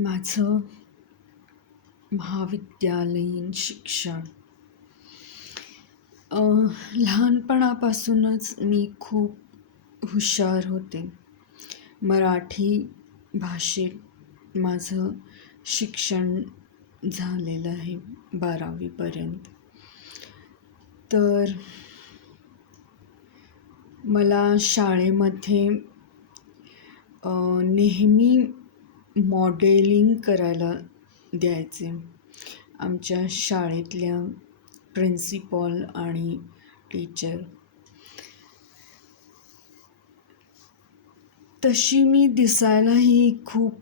माझं महाविद्यालयीन शिक्षण लहानपणापासूनच मी खूप हुशार होते. मराठी भाषेत माझं शिक्षण झालेलं आहे 12वीपर्यंत. तर मला शाळेमध्ये नेहमी मॉडेलिंग करायला द्यायचे. आमच्या शाळेतल्या प्रिन्सिपॉल आणि टीचर. तशी मी दिसायलाही खूप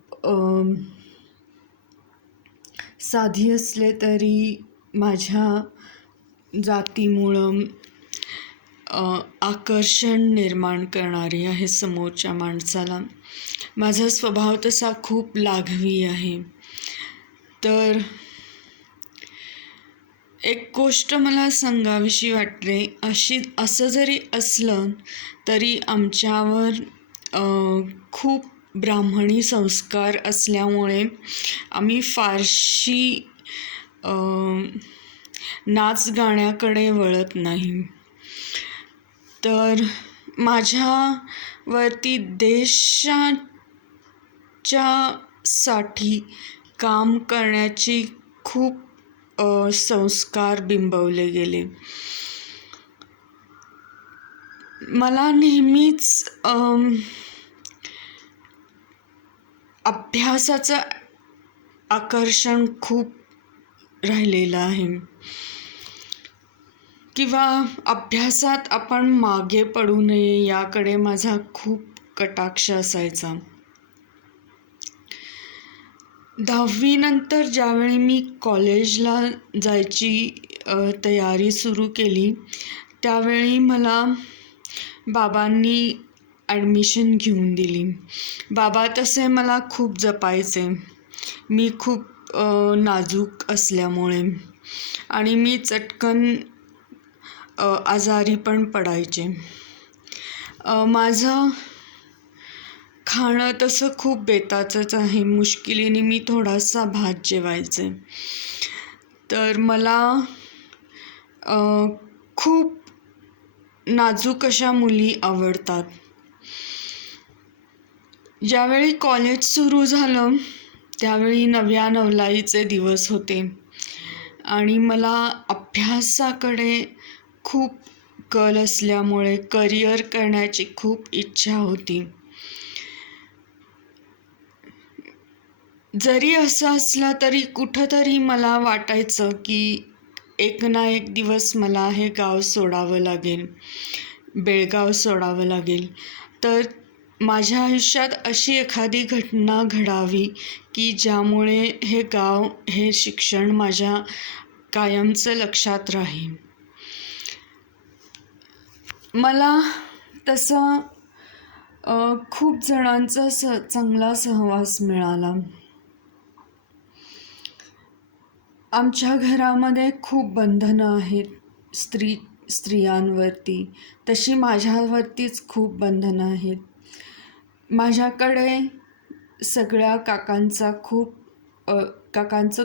साधी असले तरी माझ्या जातीमुळं आकर्षण निर्माण करणारी आहे समोरच्या माणसाला. माझा स्वभाव तसा खूप लाघवी आहे. तर एक गोष्ट मला सांगावीशी वाटते. असं जरी असलं तरी आमच्यावर खूप ब्राह्मणी संस्कार असल्यामुळे आम्ही फारशी नाच गाण्याकडे वळत नाही. तर माझ्यावरती देशासाठी काम करण्याची खूप संस्कार बिंबवले गेले. मला नेहमीच अभ्यासाचं आकर्षण खूप राहिलेलं आहे किंवा अभ्यासात आपण मागे पडू नये याकडे माझा खूप कटाक्ष असायचा. 10वी नंतर ज्यावेळी मी कॉलेजला जायची तयारी सुरू केली त्यावेळी मला बाबांनी ॲडमिशन घेऊन दिली. बाबा तसे मला खूप जपायचे. मी खूप नाजूक असल्यामुळे आणि मी चटकन आजारी पण पडायचे. माझं खाणं तसं खूप बेताचंच आहे. मुश्किलीने मी थोडासा भात जेवायचे. तर मला खूप नाजूक अशा मुली आवडतात. ज्यावेळी कॉलेज सुरू झालं त्यावेळी नव्या नवलाईचे दिवस होते आणि मला अभ्यासाकडे खूप कल असल्यामुळे करिअर करण्याची खूप इच्छा होती. जरी असं असलं तरी कुठंतरी मला वाटायचं की एक ना एक दिवस मला हे गाव सोडावं लागेल, बेळगाव सोडावं लागेल. तर माझ्या आयुष्यात अशी एखादी घटना घडावी की ज्यामुळे हे गाव, हे शिक्षण माझ्या कायमचं लक्षात राहील. मला तसं खूप जणांचा चांगला सहवास मिळाला. आमच्या घरामध्ये खूप बंधनं आहेत स्त्रियांवरती. तशी माझ्यावरतीच खूप बंधनं आहेत. माझ्याकडे सगळ्या काकांचं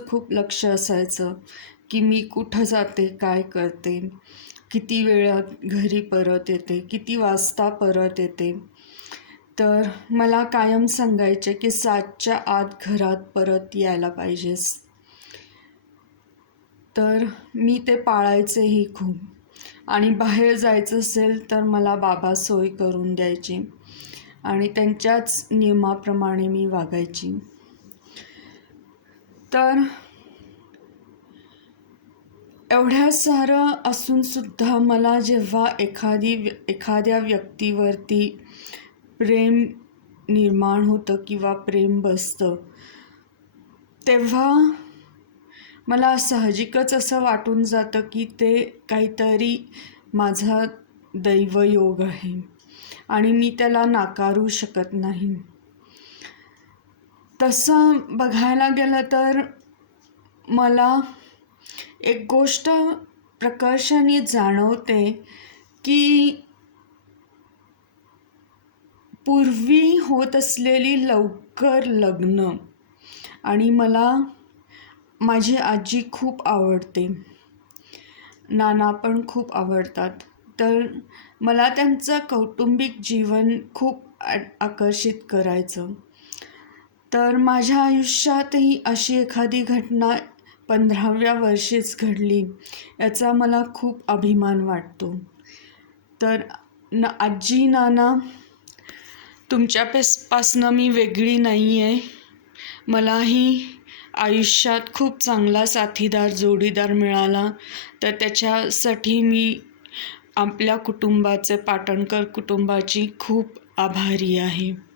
खूप लक्ष असायचं की मी कुठं जाते, काय करते, किती वेळात घरी परत येते, किती वाजता परत येते. तर मला कायम सांगायचे की 7च्या आत घरात परत यायला पाहिजेस. तर मी ते पाळायचेही खूप. आणि बाहेर जायचं असेल तर मला बाबा सोय करून द्यायचे आणि त्यांच्याच नियमाप्रमाणे मी वागायची. तर एवढ्या सारं असूनसुद्धा मला जेव्हा एखाद्या व्यक्तीवरती प्रेम निर्माण होतं किंवा प्रेम बसतं तेव्हा मला साहजिकच असं वाटून जातं की ते काहीतरी माझा दैवयोग आहे आणि मी त्याला नाकारू शकत नाही. तसं बघायला गेलं तर मला एक गोष्ट प्रकर्षाने जाणवते की पूर्वी होत असलेली लवकर लग्न आणि मला माझी आजी खूप आवडते. नाना पण खूप आवडतात. तर मला त्यांचं कौटुंबिक जीवन खूप आकर्षित करायचं. तर माझ्या आयुष्यातही अशी एखादी घटना 15व्या वर्षीच घडली, याचा मला खूप अभिमान वाटतो. तर आजी, नाना, तुमच्यापासनं मी वेगळी नाही आहे. मलाही आयुष्यात खूप चांगला साथीदार, जोडीदार मिळाला, तर त्याच्यासाठी मी आपल्या कुटुंबाचे, पाटणकर कुटुंबाची खूप आभारी आहे.